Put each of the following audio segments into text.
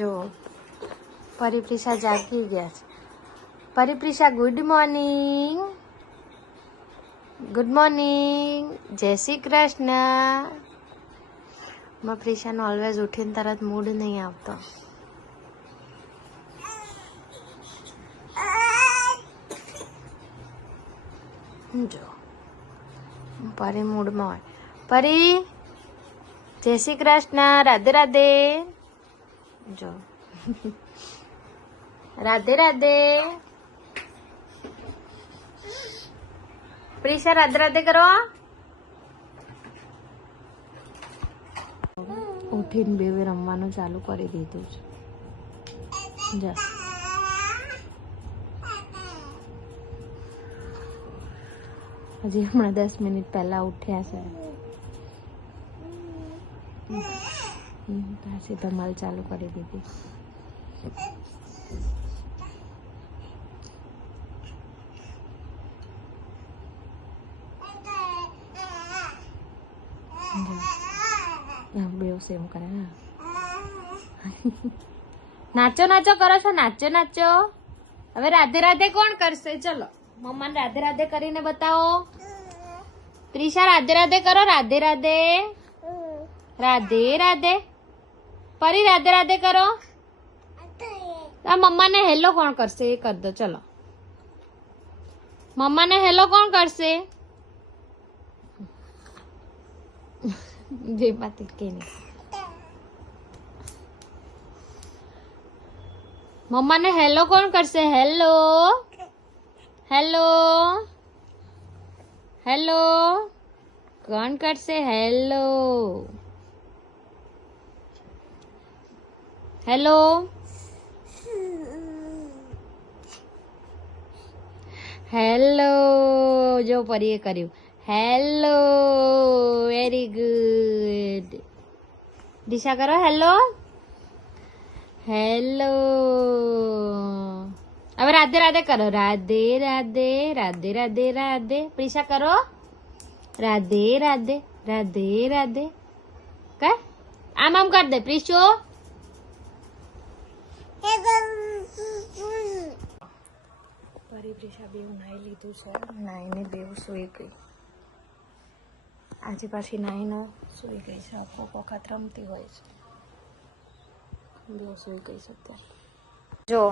જો પરિપ્રિશા જાગી ગયા છે. પરિપ્રિશા ગુડ મોર્નિંગ. Good morning. જય શ્રી કૃષ્ણ. પ્રિશાનો ઓલવેઝ ઉઠીને તરત મૂડ નહીં આવતો. જો પરી મૂડમાં હોય. પરી જય શ્રી કૃષ્ણ. રાધે રાધે. જો રાધે રાધે. પ્રિશા રાધે રાધે કરો. ઉઠીને બેવે રમવાનું ચાલુ કરી દીધું છે. જા હજી હમણાં 10 મિનિટ પહેલા ઉઠ્યા છે. પાછી ધમાલ ચાલુ કરી દીધી. બેવ સેમ કરે. નાચો નાચો કરો છો. નાચો નાચો. હવે રાધે રાધે કોણ કરશે? ચલો મમ્માને રાધે રાધે કરીને બતાવો. પ્રિશા રાધે રાધે કરો. રાધે રાધે. રાધે રાધે. પરી રાધે રાધે કરો. મમ્માને હેલો કોણ કરશે એ કરી દો. ચલો મમ્માને હેલો કોણ કરશે? જે પાતી કે નહીં. મમ્માને હેલો કોણ કરશે? હેલો હેલો હેલો કોણ કરશે? Hello hello. હેલો. જો પરીએ કર્યું. હેલો. Very good. દિશા કરો. Hello hello. હવે રાધે રાધે કરો. રાધે રાધે. રાધે રાધે. રાધે. પ્રિશા કરો. રાધે રાધે. રાધે રાધે. કઈ આમ આમ કર દે પ્રિશો. પરિપ્રિશા બેવ નાઈ લીધું છે. નાઈને બેવ સૂઈ ગઈ. આજે પાછી નાઈને સૂઈ ગઈ છે. આખો વખત રમતી હોય છે. બેવ સૂઈ ગઈ છે અત્યારે. જો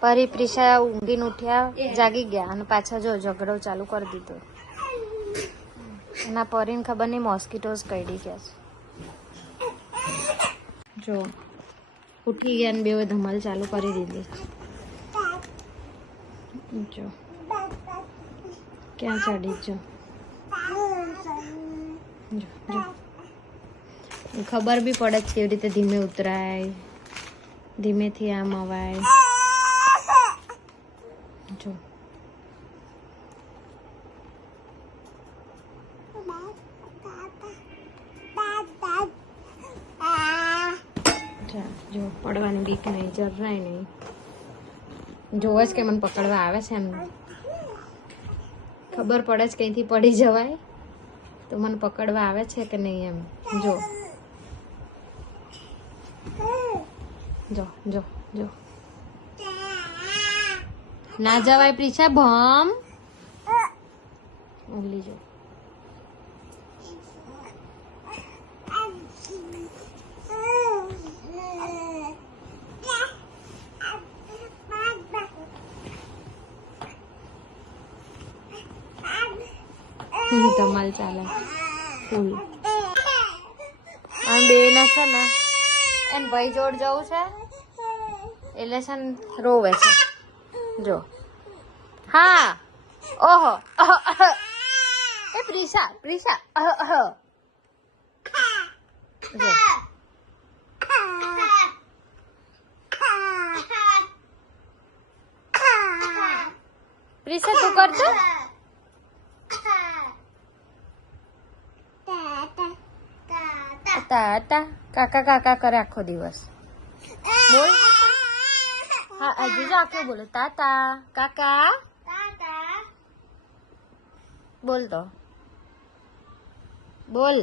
પરિપ્રિશા ઊંઘીને ઉઠ્યા, જાગી ગયા અને પાછા જો ઝઘડો ચાલુ કરી દીધો. એના પરીને ખબર નહીં મોસ્કીટોઝ કરડી ગયા છે. જો ઉઠી ગયા ને બેવે ધમાલ ચાલુ કરી દીધી. જો ક્યાં ચડી. જો ખબર બી પડે છે કેવી રીતે ધીમે ઉતરાય, ધીમેથી આમ અવાય. જો જો પડવાની બીક નહીં, જરાય નહીં. જોવે જ કે મને પકડવા આવે છે. એમ ખબર પડે છે કઈથી પડી જવાય તો મને પકડવા આવે છે કે નહીં એમ. જો જો જો જો ના જવાય પ્રિશા. ભમ ઓલી જો ધમાલ ચાલે ફૂલ. આમ બે ના છે ને એને ભાઈ જોડ જવું છે એટલે છે ને રોવે છે. જો હા. ઓહો એ પ્રિશા પ્રિશા. જો પ્રિશા તું કરજો. તાતા કાકા કાકા કરે આખો દિવસ. બોલ. હા હજુ જો આખો બોલો. તાતા કાકા બોલ તો. બોલ.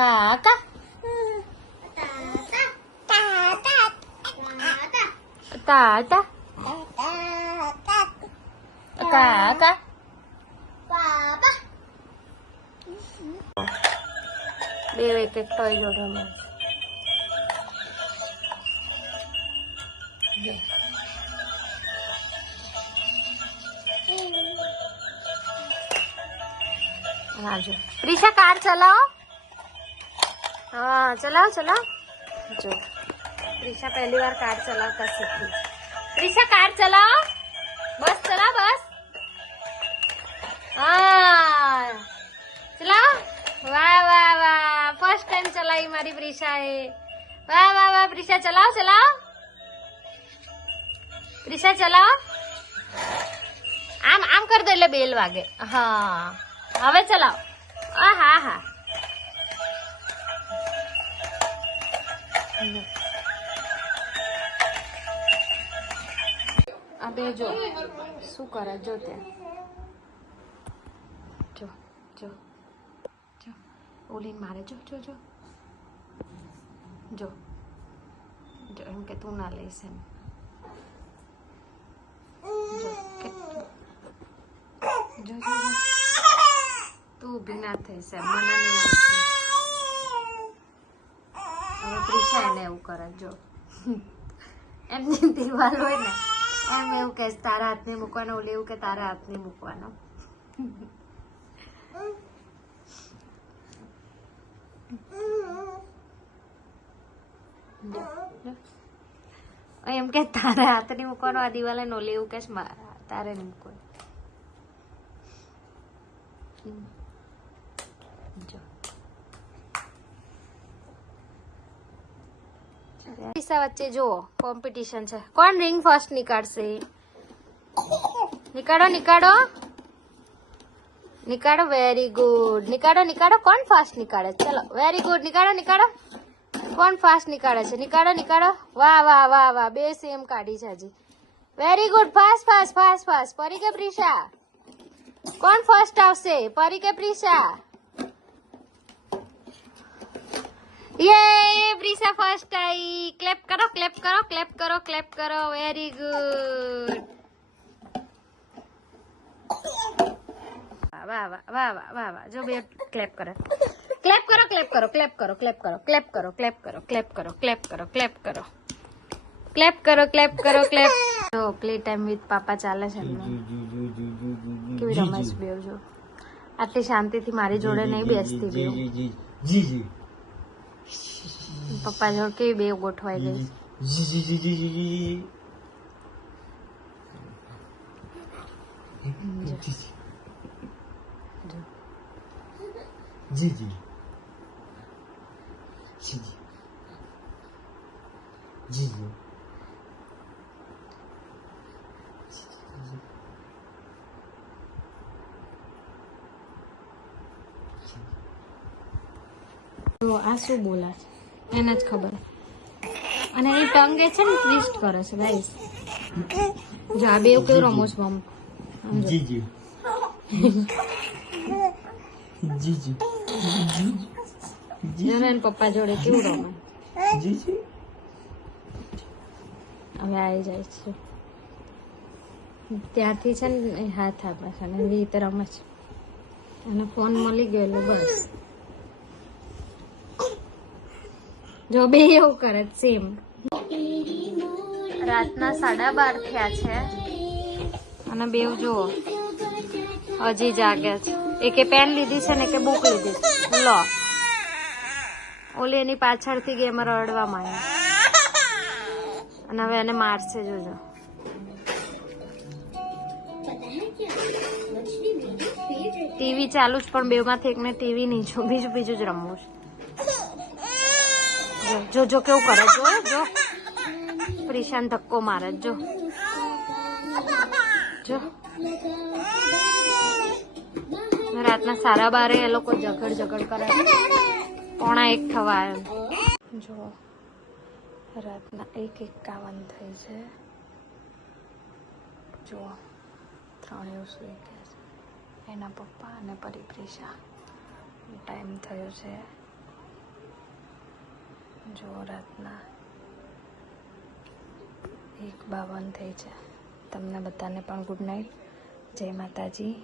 કાકા તાતા કાકા બે એક એક ટોય જોડે जो प्रीशा कार चलाओ हाँ चलाओ चलाओ जो प्रीशा पहली बार कार चलाता सीखी प्रीशा कार चलाओ बस चला बस हाँ चलाओ वाह वाह वाह फर्स्ट टाइम चलाई हमारी प्रीशा है वाह वाह वाह प्रीशा चलाओ चलाओ प्रीशा चलाओ आम आम कर दे ले बेल वागे हाँ હવે ચલાવો હા હા આ બે જો શું કરે જો તે જો જો જો ઓલીન મારે જો જો જો જો જો એમ કે તું ના લઈશ એમ જો જો જો તું ઊભી ના થઈ છે મને નહીં આવશે હવે પ્રીશા એને એવું કરે જો એમની દિવાલ હોય ને એમ એવું કે તારા હાથને મૂકવાનો ઓલે એવું કે તારા હાથને મૂકવાનો એમ કે તારા હાથને મૂકવાનો આ દિવાલે ઓલે એવું કે તારે નહીં મૂકવાનું વચ્ચે જો કોમ્પિટિશન છે કોણ રિંગ ફર્સ્ટ નીકાળશે નીકાળો નીકાળો નીકાળો વેરી ગુડ નીકાળો નીકાળો કોણ ફાસ્ટ નીકાળે ચલો વેરી ગુડ નીકાળો નીકાળો કોણ ફાસ્ટ નીકાળે છે નીકાળો નીકાળો વાહ વાહ વાહ વાહ બે સેમ કાઢી છે હજી very good fast fast fast fast પરી કે પ્રીશા કોણ ફર્સ્ટ આવશે પરી કે પ્રીશા યે પ્રીશા ફર્સ્ટ આવી ક્લેપ કરો ક્લેપ કરો ક્લેપ કરો ક્લેપ કરો વેરી ગુડ વાહ વાહ વાહ વાહ વાહ વાહ જો બે ક્લેપ કરે ક્લેપ કરો ક્લેપ કરો ક્લેપ કરો ક્લેપ કરો ક્લેપ કરો ક્લેપ કરો ક્લેપ કરો ક્લેપ કરો ક્લેપ કરો ક્લેપ કરો ક્લેપ કરો ક્લેપ જો પ્લે ટાઈમ વિથ પાપા ચાલે છે કેવી રમેશ બેવ જો આટલી શાંતિથી મારી જોડે નહીં બેસતી બેવ પપ્પા જોડે કેવી બેવ ગોઠવાઈ ગઈ જી જી જી જી જી તો આ શું બોલા છે એને જ ખબર અને એ ટંગે છે ને ટ્વિસ્ટ કરે છે ગાઈસ જો આ બે કેવું રમો છો મમ જી જી જી જી જનન પપ્પા જોડે કેવું રમે જી જી હવે આવી જાય છે ત્યાંથી છે ને હાથ આપે છે અને એવી રીતે રમે છે અને ફોન મળી ગયો એટલે બસ જો બે એવું કરે સેમ રાતના 12:30 થયા છે અને બેવ જુઓ હજી જાગે છે એકે પેન લીધી છે ને કે બુક લીધી છે લો ઓલી એની પાછળથી ગઈ એમાં રડવા માંડ્યા અને હવે એને મારશે જોજો ટીવી ચાલુ જ પણ બેમાંથી એકને ટીવી નહીં જો બીજું બીજું જ રમવું છે જો જો કેવું કરે જો જો પ્રીશાન ધક્કો મારે જો જો રાતના 12:30 એ લોકો ઝઘડ કરે 1:45 થવા આવ્યો જો રાતના 1:51 થઈ છે જો ત્રણેય સુઈ ગયા છે એના પપ્પા અને પરી પ્રીશા ટાઈમ થયો છે જો રાતના 1:52 થઈ છે. તમને બધાને પણ ગુડ નાઇટ. જય માતાજી.